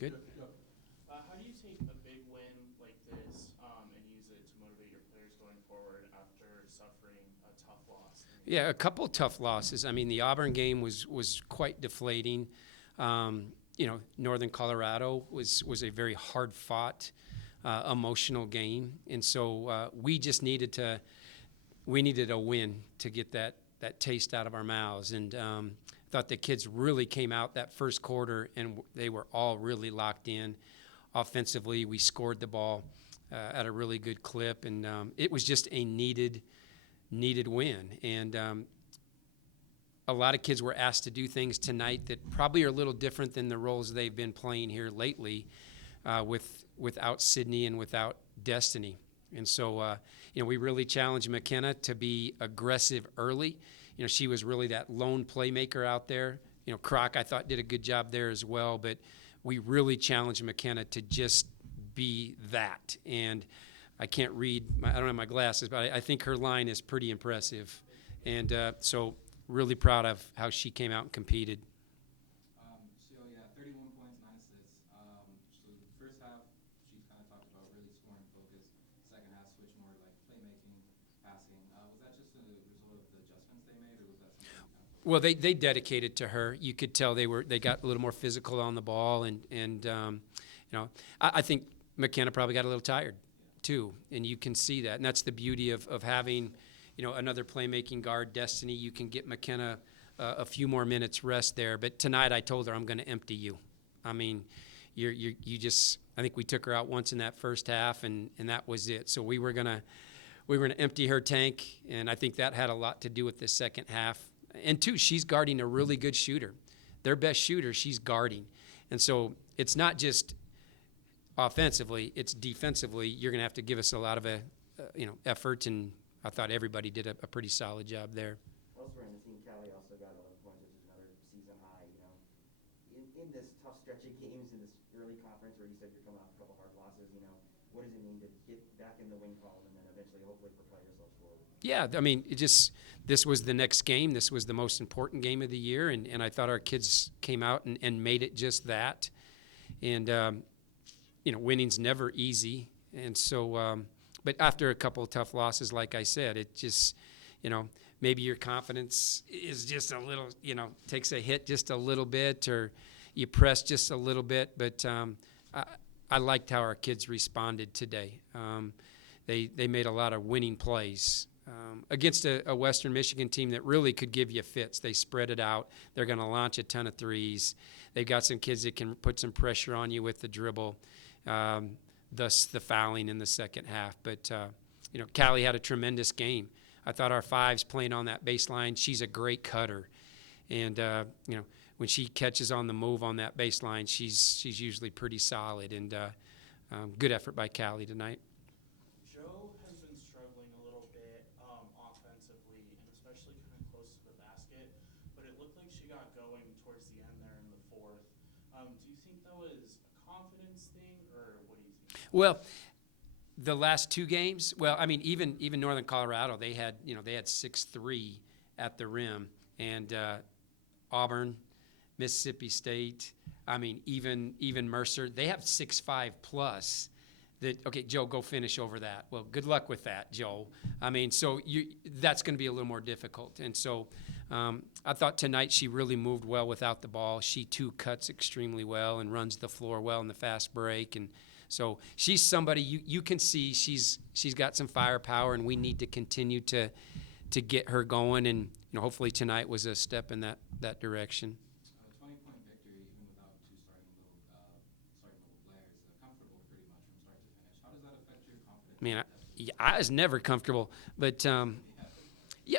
Good. How do you take a big win like this and use it to motivate your players going forward after suffering a tough loss? Yeah, a couple tough losses. I mean, the Auburn game was quite deflating. Northern Colorado was a very hard fought, emotional game, and so we just needed a win to get that taste out of our mouths. And thought the kids really came out that first quarter, and they were all really locked in. Offensively, we scored the ball at a really good clip, and it was just a needed win. And a lot of kids were asked to do things tonight that probably are a little different than the roles they've been playing here lately, without Sydney and without Destiny. And so, we really challenged McKenna to be aggressive early. She was really that lone playmaker out there. Croc, I thought, did a good job there as well, but we really challenged McKenna to just be that. And I can't read, I don't have my glasses, but I think her line is pretty impressive. And so really proud of how she came out and competed. 31 points, 9 assists. So the first half, she kind of talked about really scoring focus. Second half, switch more like playmaking, passing. Was that just a result of the adjustments they made, or was that something you kind of? Well, they dedicated to her. You could tell they got a little more physical on the ball, and I think McKenna probably got a little tired too, and you can see that. And that's the beauty of having, another playmaking guard, Destiny. You can get McKenna a few more minutes rest there. But tonight I told her, I'm going to empty you. I mean, you just, I think we took her out once in that first half, and that was it. So we were gonna empty her tank, and I think that had a lot to do with the second half. And two, she's guarding a really good shooter. Their best shooter, she's guarding. And so it's not just offensively, it's defensively. You're going to have to give us a lot of effort, and I thought everybody did a pretty solid job there. Elsewhere in the team, Callie also got 11 points, which is another season high. In this tough stretch of games in this early conference where you said you're coming off a couple hard losses, what does it mean to get back in the win column and then eventually hopefully propel yourselves forward? Yeah, I mean, this was the next game. This was the most important game of the year, and I thought our kids came out and made it just that. And winning's never easy, and so. But after a couple of tough losses, like I said, it just, maybe your confidence is just a little, takes a hit just a little bit, or you press just a little bit. But I liked how our kids responded today. They made a lot of winning plays against a Western Michigan team that really could give you fits. They spread it out. They're going to launch a ton of threes. They've got some kids that can put some pressure on you with the dribble. Thus the fouling in the second half. But, Callie had a tremendous game. I thought our fives playing on that baseline, she's a great cutter. And, when she catches on the move on that baseline, she's usually pretty solid. And good effort by Callie tonight. Joe has been struggling a little bit offensively, and especially kind of close to the basket, but it looked like she got going towards the end there in the fourth. Do you think that was a confidence thing, or what do you think? Well, the last two games, even Northern Colorado, they had 6-3 at the rim, and Auburn, Mississippi State, even Mercer, they have 6-5 plus. Okay, Joe, go finish over that. Well, good luck with that, Joe. That's going to be a little more difficult. And so I thought tonight she really moved well without the ball. She, too, cuts extremely well and runs the floor well in the fast break. And so she's somebody you can see she's got some firepower, and we need to continue to get her going. And hopefully tonight was a step in that direction. 20-point victory, even without two starting players, comfortable pretty much from start to finish. How does that affect your confidence? I was never comfortable, but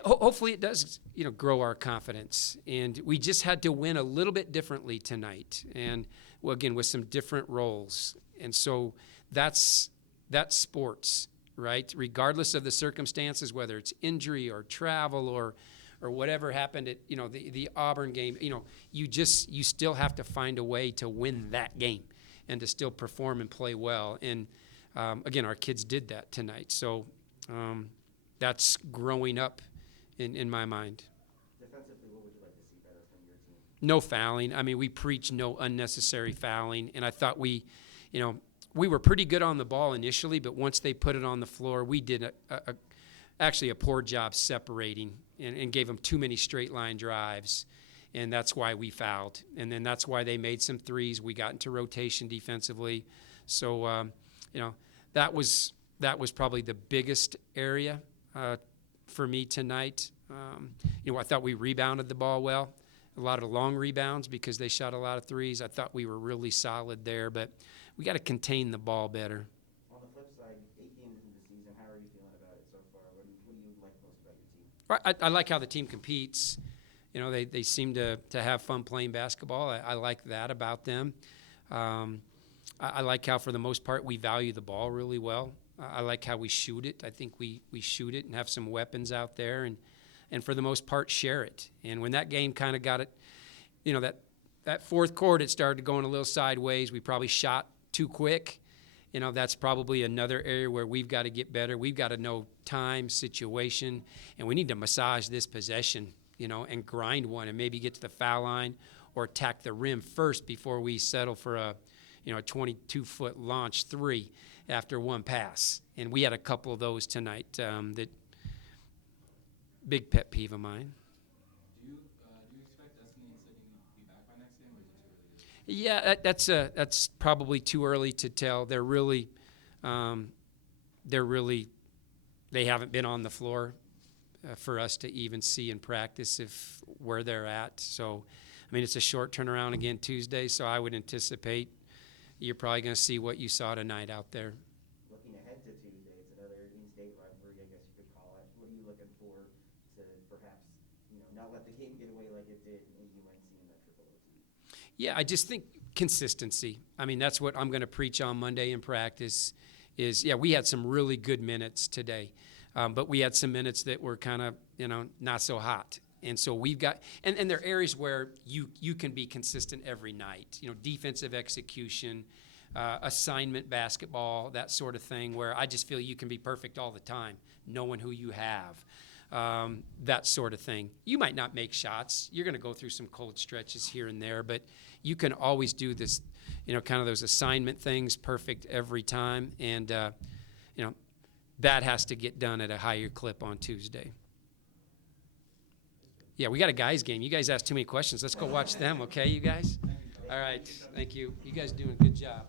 hopefully it does, grow our confidence. And we just had to win a little bit differently tonight, and again with some different roles. And so that's sports, right? Regardless of the circumstances, whether it's injury or travel or whatever happened at the Auburn game, you still have to find a way to win that game and to still perform and play well. And again, our kids did that tonight. So that's growing up in my mind. Defensively, what would you like to see better from your team? no fouling. I mean, we preach no unnecessary fouling, and I thought we were pretty good on the ball initially, but once they put it on the floor, we did actually a poor job separating and gave them too many straight line drives, and that's why we fouled. And then that's why they made some threes. We got into rotation defensively. So, that was probably the biggest area for me tonight. I thought we rebounded the ball well. A lot of long rebounds because they shot a lot of threes. I thought we were really solid there, but we got to contain the ball better. On the flip side, 8 games into the season, how are you feeling about it so far? What do you like most about your team? I like how the team competes. They seem to have fun playing basketball. I like that about them. I like how, for the most part, we value the ball really well. I like how we shoot it. I think we shoot it and have some weapons out there, and for the most part, share it. And when that game kind of got it, that fourth quarter, it started going a little sideways. We probably shot too quick. That's probably another area where we've got to get better. We've got to know time, situation, and we need to massage this possession, and grind one and maybe get to the foul line or attack the rim first before we settle for a 22-foot launch three after one pass. And we had a couple of those tonight. That big pet peeve of mine. Do you expect Destiny and Sydney to be back by next game, or is it too early to say? Yeah, that's probably too early to tell. They're really, they haven't been on the floor for us to even see in practice where they're at. So, it's a short turnaround again Tuesday, so I would anticipate you're probably going to see what you saw tonight out there. Looking ahead to Tuesday, it's another in-state rivalry, I guess you could call it. What are you looking for to perhaps, not let the game get away like it did in UNC in that triple OT? Yeah, I just think consistency. That's what I'm going to preach on Monday in practice is, we had some really good minutes today, but we had some minutes that were kind of, not so hot. And so we've got, and there are areas where you can be consistent every night, defensive execution, assignment basketball, that sort of thing, where I just feel you can be perfect all the time, knowing who you have, that sort of thing. You might not make shots. You're going to go through some cold stretches here and there, but you can always do this, kind of those assignment things perfect every time. And, that has to get done at a higher clip on Tuesday. Yeah, we got a guys game. You guys asked too many questions. Let's go watch them, okay, you guys? All right, thank you. You guys doing a good job.